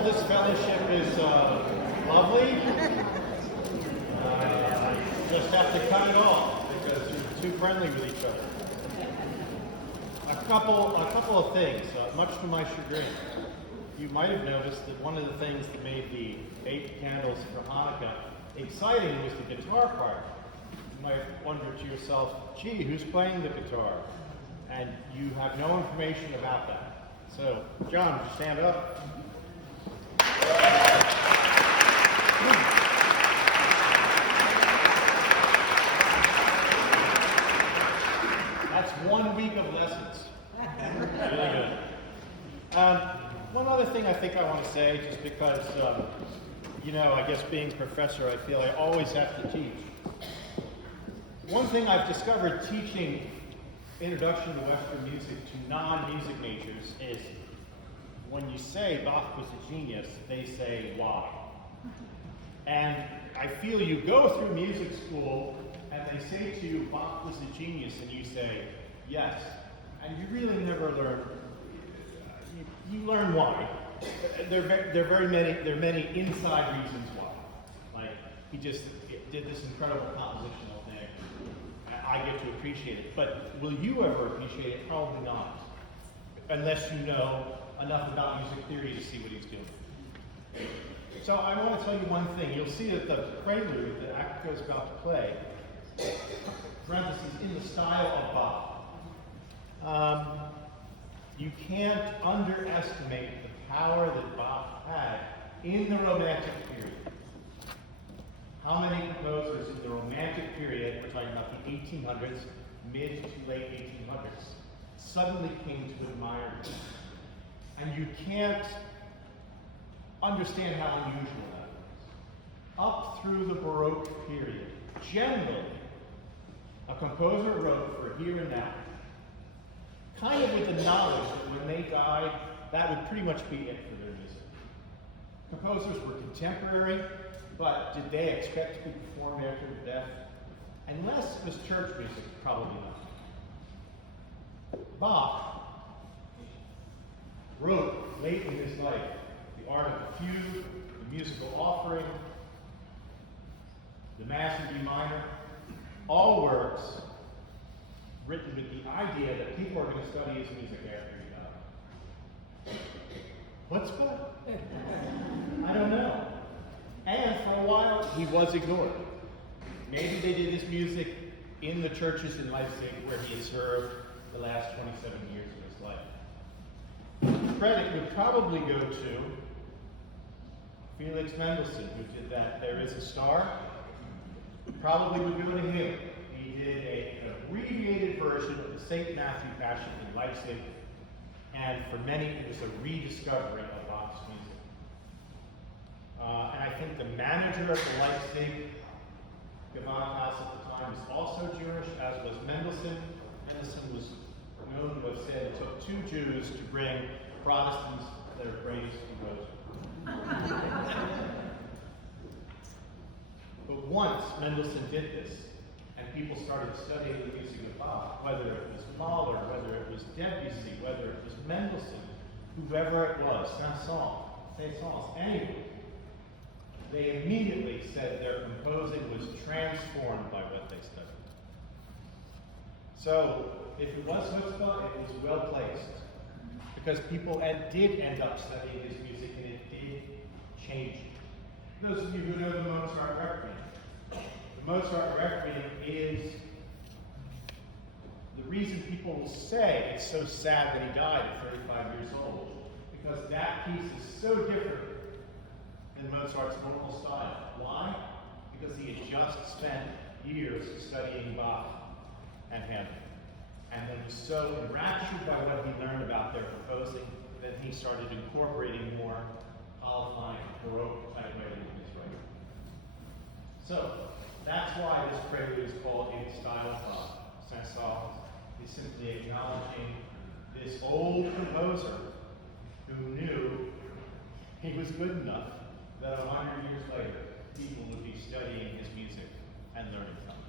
Well, this fellowship is lovely. Just have to cut it off because you're too friendly with each other. A couple of things, much to my chagrin. You might have noticed that one of the things that made the 8 candles for Hanukkah exciting was the guitar part. You might wonder to yourself, gee, who's playing the guitar? And you have no information about that. So, John, would you stand up? That's 1 week of lessons. Really good. One other thing I think I want to say, just because, I guess being professor, I feel I always have to teach. One thing I've discovered teaching Introduction to Western Music to non-music majors is when you say Bach was a genius, they say why. And I feel you go through music school and they say to you Bach was a genius and you say yes. And you really never learn, you learn why. There are many inside reasons why. Like, he just did this incredible compositional thing. I get to appreciate it. But will you ever appreciate it? Probably not. Unless you know enough about music theory to see what he's doing. So I want to tell you one thing. You'll see that the prelude that Akiko is about to play, parentheses, in the style of Bach. You can't underestimate the power that Bach had in the Romantic period. How many composers in the Romantic period, we're talking about the 1800s, mid to late 1800s, suddenly came to admire him? And you can't understand how unusual that was. Up through the Baroque period, generally, a composer wrote for here and now, kind of with the knowledge that when they died, that would pretty much be it for their music. Composers were contemporary, but did they expect to be performed after death? Unless it was church music, probably not. Bach wrote late in his life the Art of the Fugue, the Musical Offering, the Mass in D minor, all works written with the idea that people are going to study his music after he died. What's good? I don't know. And for a while, he was ignored. Maybe they did his music in the churches in Leipzig where he had served the last 27 years of his life. Credit would probably go to Felix Mendelssohn, who did that There Is a Star. Probably would go to him. He did an abbreviated version of the St. Matthew Passion in Leipzig, and for many it was a rediscovery of Bach's music. And I think the manager of the Leipzig Gewandhaus at the time was also Jewish, as was Mendelssohn. Mendelssohn was known to have said it took 2 Jews to bring Protestants their praise to Mozart. But once Mendelssohn did this, and people started studying the music of Bach, whether it was Mahler, whether it was Debussy, whether it was Mendelssohn, whoever it was, Saint-Saëns, anyone, they immediately said their composing was transformed by what they studied. So, if it was chutzpah, it was well placed. Because people did end up studying his music, and it did change it. Those of you who know the Mozart Requiem, the Mozart Requiem is the reason people will say it's so sad that he died at 35 years old, because that piece is so different than Mozart's normal style. Why? Because he had just spent years studying Bach and Handel. And then was so enraptured by what he learned about their composing that he started incorporating more polyphonic, Baroque type writing in his writing. So that's why this prelude is called In the Style of Bach. Saint-Saëns is simply acknowledging this old composer who knew he was good enough that 100 years later, people would be studying his music and learning from it.